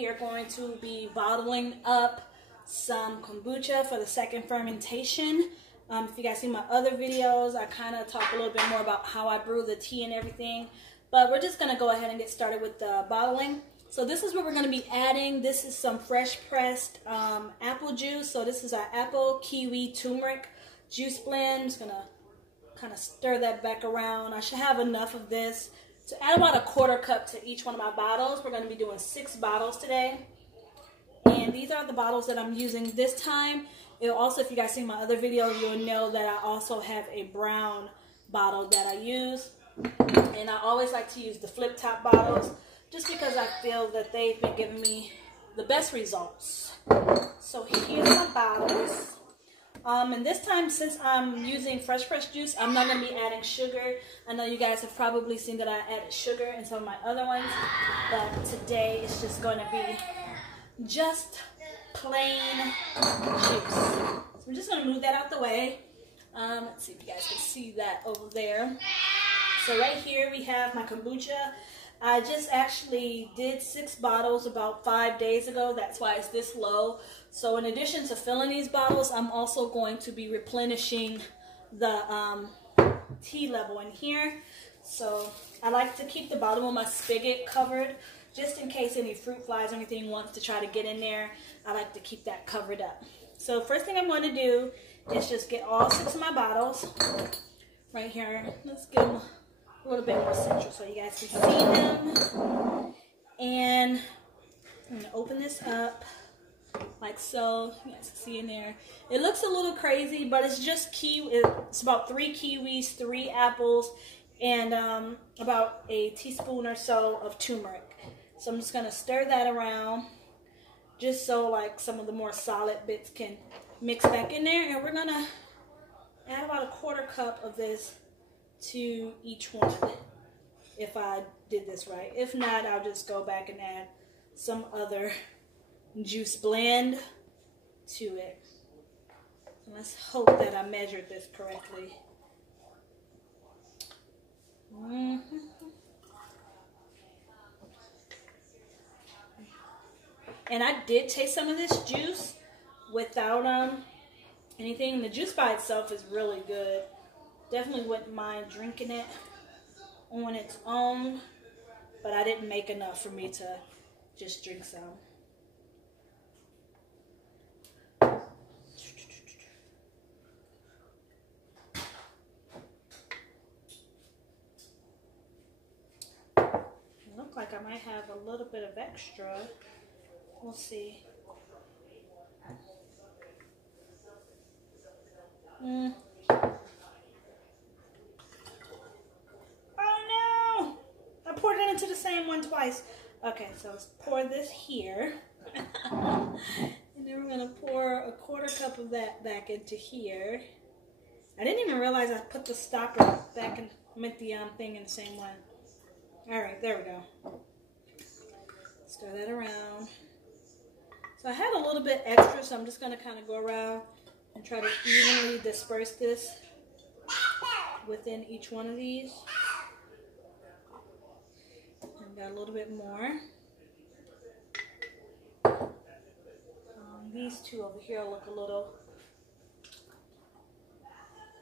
we are going to be bottling up some kombucha for the second fermentation. If you guys see my other videos, I kind of talk a little bit more about how I brew the tea and everything. But we're just going to go ahead and get started with the bottling. So this is what we're going to be adding. This is some fresh pressed apple juice. So this is our apple, kiwi, turmeric juice blend. I'm just going to kind of stir that back around. I should have enough of this to add about a quarter cup to each one of my bottles. We're going to be doing 6 bottles today. And these are the bottles that I'm using this time. It'll also, if you guys see my other videos, you'll know that I also have a brown bottle that I use. And I always like to use the flip top bottles just because I feel that they've been giving me the best results. So here's my bottles. And this time, since I'm using fresh pressed juice, I'm not going to be adding sugar. I know you guys have probably seen that I added sugar in some of my other ones, but today it's just going to be just plain juice. So I'm just going to move that out the way. Let's see if you guys can see that over there. So right here we have my kombucha. I just actually did 6 bottles about 5 days ago. That's why it's this low. So in addition to filling these bottles, I'm also going to be replenishing the tea level in here. So I like to keep the bottom of my spigot covered just in case any fruit flies or anything wants to try to get in there. I like to keep that covered up. So first thing I'm going to do is just get all 6 of my bottles right here. Let's get them a little bit more central so you guys can see them. And I'm going to open this up like so. You guys can see in there. It looks a little crazy, but it's just kiwi. It's about 3 kiwis, 3 apples, and about a teaspoon or so of turmeric. So I'm just going to stir that around just so like some of the more solid bits can mix back in there. And we're going to add about a quarter cup of this to each one if I did this right. If not, I'll just go back and add some other juice blend to it. So let's hope that I measured this correctly. And I did taste some of this juice without anything. The juice by itself is really good. Definitely wouldn't mind drinking it on its own, but I didn't make enough for me to just drink some. It looks like I might have a little bit of extra. We'll see. Into the same one twice. Okay, so let's pour this here. And then we're going to pour a quarter cup of that back into here. I didn't even realize I put the stopper back and meant the thing in the same one. Alright, there we go. Stir that around. So I had a little bit extra, so I'm just going to kind of go around and try to evenly disperse this within each one of these. Got a little bit more. These 2 over here look a little,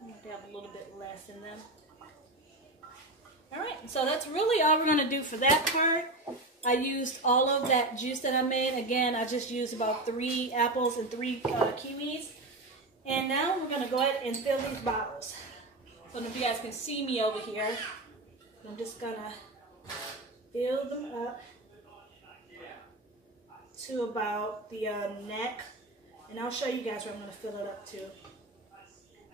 they have a little bit less in them. Alright, so that's really all we're going to do for that part. I used all of that juice that I made. Again, I just used about 3 apples and 3 kiwis. And now we're going to go ahead and fill these bottles. So if you guys can see me over here, I'm just going to fill them up to about the neck, and I'll show you guys where I'm going to fill it up to.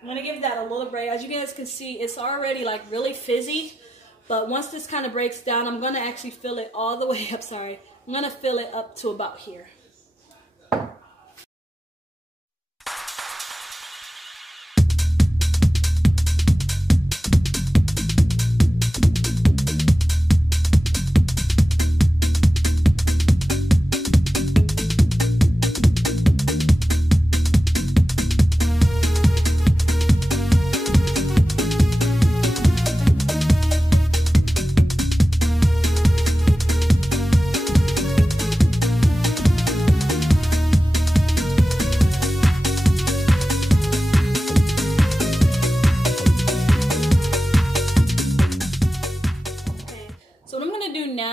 I'm going to give that a little break. As you guys can see, it's already like really fizzy, but once this kind of breaks down, I'm going to actually fill it all the way up. Sorry, I'm going to fill it up to about here.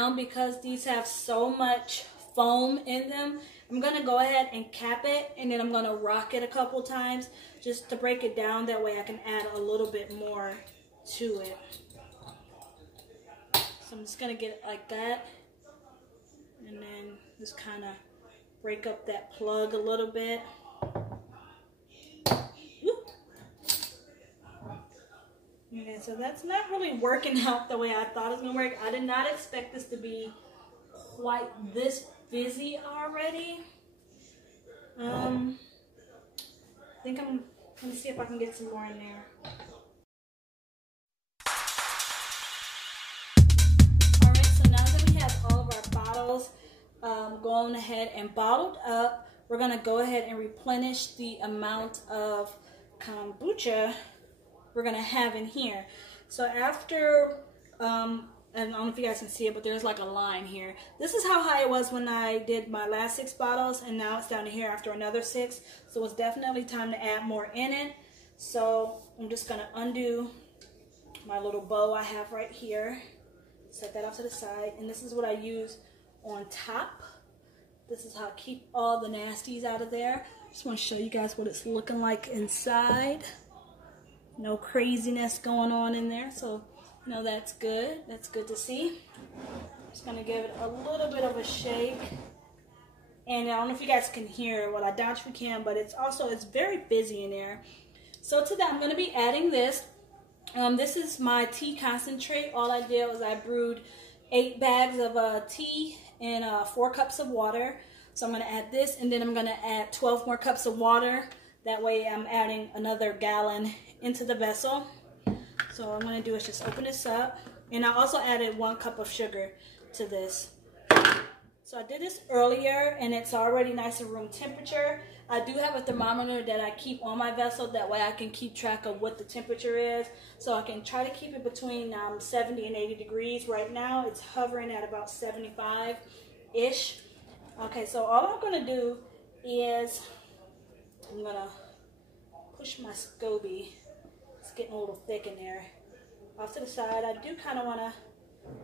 now, because these have so much foam in them, I'm going to go ahead and cap it, and then I'm going to rock it a couple times just to break it down. That way I can add a little bit more to it. So I'm just going to get it like that, and then just kind of break up that plug a little bit. Okay, so that's not really working out the way I thought it was going to work. I did not expect this to be quite this fizzy already. I think I'm going to see if I can get some more in there. Alright, so now that we have all of our bottles going ahead and bottled up, we're going to go ahead and replenish the amount of kombucha we're going to have in here. So after, I don't know if you guys can see it, but there's like a line here. This is how high it was when I did my last 6 bottles, and now it's down to here after another 6. So it's definitely time to add more in it. So I'm just going to undo my little bow I have right here. Set that off to the side, and this is what I use on top. This is how I keep all the nasties out of there. Just want to show you guys what it's looking like inside. No craziness going on in there, so you know that's good. That's good to see. Just gonna give it a little bit of a shake, and I don't know if you guys can hear. Well, I doubt you can, but it's very busy in there. So to that, I'm gonna be adding this. This is my tea concentrate. All I did was I brewed 8 bags of tea and 4 cups of water. So I'm gonna add this, and then I'm gonna add 12 more cups of water. That way I'm adding another gallon into the vessel. So what I'm going to do is just open this up. And I also added 1 cup of sugar to this. So I did this earlier, and it's already nice and room temperature. I do have a thermometer that I keep on my vessel. That way I can keep track of what the temperature is. So I can try to keep it between 70 and 80 degrees. Right now it's hovering at about 75-ish. Okay, so all I'm going to do is I'm going to push my SCOBY. It's getting a little thick in there. Off to the side. I do kind of want to,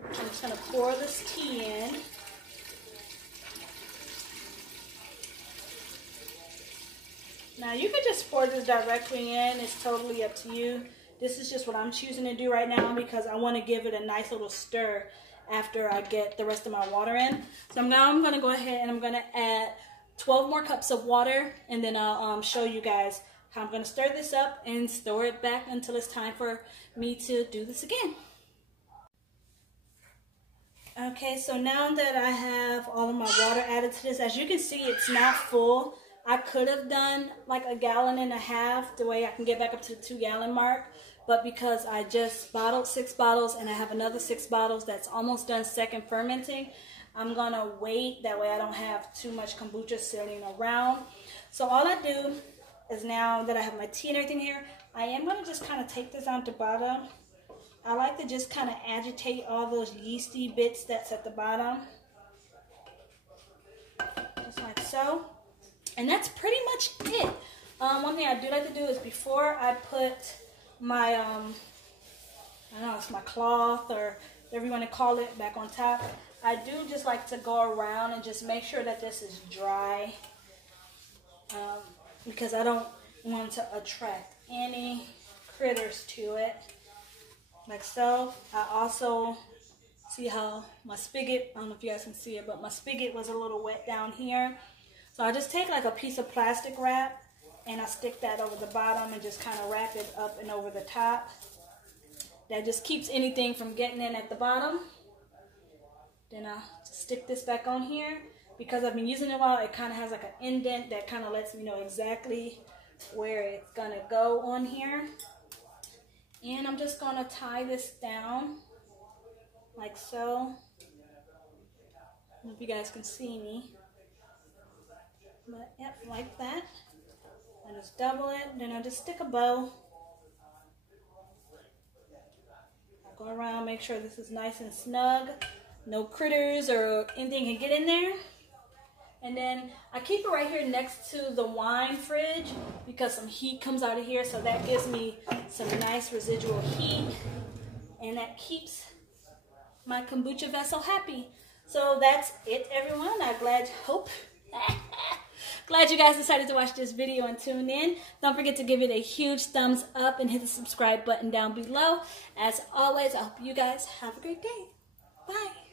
I'm just going to pour this tea in. Now you could just pour this directly in. It's totally up to you. This is just what I'm choosing to do right now because I want to give it a nice little stir after I get the rest of my water in. So now I'm going to go ahead and I'm going to add 12 more cups of water, and then I'll show you guys how I'm going to stir this up and store it back until it's time for me to do this again. Okay, so now that I have all of my water added to this, as you can see, it's not full. I could have done like 1.5 gallons, the way I can get back up to the 2-gallon mark, but because I just bottled 6 bottles and I have another 6 bottles that's almost done second fermenting, I'm gonna wait. That way I don't have too much kombucha sitting around. So all I do is, now that I have my tea and everything here, I am gonna just kind of take this on to bottom. I like to just kind of agitate all those yeasty bits that's at the bottom. Just like so. And that's pretty much it. One thing I do like to do is, before I put my, I don't know, it's my cloth or whatever you want to call it, back on top, I do just like to go around and just make sure that this is dry, because I don't want to attract any critters to it, like so. I also see how my spigot, I don't know if you guys can see it, but my spigot was a little wet down here. So I just take like a piece of plastic wrap and I stick that over the bottom and just kind of wrap it up and over the top. That just keeps anything from getting in at the bottom. Then I'll stick this back on here. Because I've been using it a while, it kind of has like an indent that kind of lets me know exactly where it's going to go on here. And I'm just going to tie this down like so. I don't know if you guys can see me. But yep, like that. I just double it, then I just stick a bow. I'll go around, make sure this is nice and snug. No critters or anything can get in there. And then I keep it right here next to the wine fridge because some heat comes out of here, so that gives me some nice residual heat. And that keeps my kombucha vessel happy. So that's it, everyone. I'm glad you guys decided to watch this video and tune in. Don't forget to give it a huge thumbs up and hit the subscribe button down below. As always, I hope you guys have a great day. Bye.